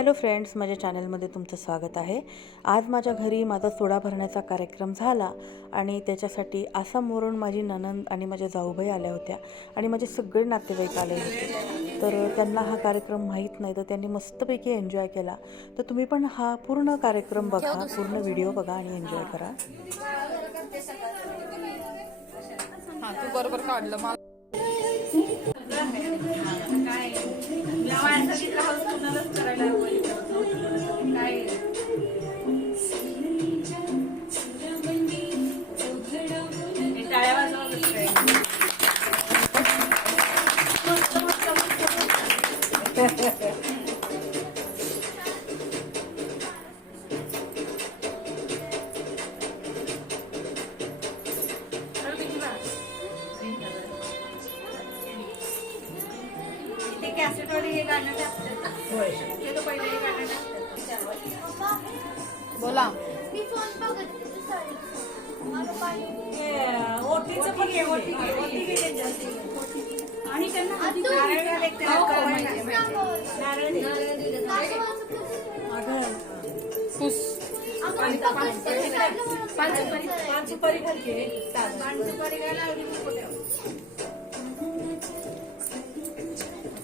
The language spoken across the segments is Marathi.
हॅलो फ्रेंड्स, माझ्या चॅनलमध्ये तुमचं स्वागत आहे। आज माझ्या घरी माझा सोडा भरण्याचा कार्यक्रम झाला आणि त्याच्यासाठी आसामवरून माझी नणंद आणि माझ्या जाऊबाई आल्या होत्या आणि माझे सगळे नातेवाईक आले होते। तर त्यांना हा कार्यक्रम माहीत नाही, तर त्यांनी मस्तपैकी एन्जॉय केला। तर तुम्ही पण हा पूर्ण कार्यक्रम बघा, पूर्ण व्हिडिओ बघा आणि एन्जॉय करा। हां, तू बरोबर काढलं मला बोला।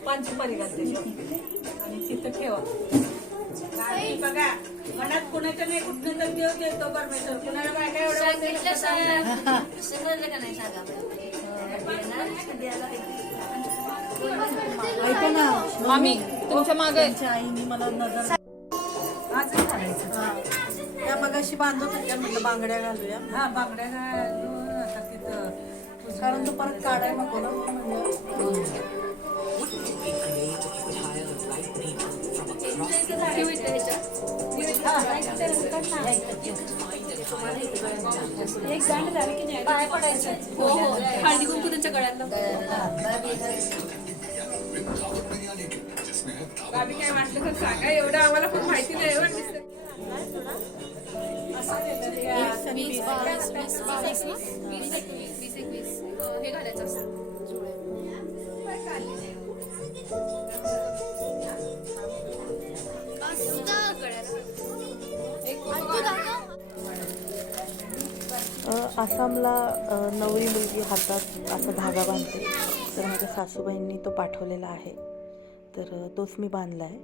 पांचुपारी घालते आणि तिथं ठेवा। बघा, मनात कुणाच्या नाही कुठनं तर देव देतो परमेश्वर, कुणाला काय काय एवढं ऐका ना मामी, तुमच्या मागे त्यांच्या आईने मला नजर आजच घालायचं। त्या मगाशी बांधत होत्या, म्हटलं बांगड्या घालूया। हा, बांगड्या घालू आता तिथं, कारण तू परत काढाय नको ना म्हणलं। पाय पडायचं। हो हो, हळदी कुंकू त्यांच्या गळ्यात गावी काय वाटलं तर सांगा, एवढं आम्हाला खूप माहिती नाही। हे घालायचं असतं आसामला नवरी मुलगी हातात असा धागा बांधते, तर माझ्या सासूबाईंनी तो पाठवलेला आहे, तर तोच मी बांधला आहे।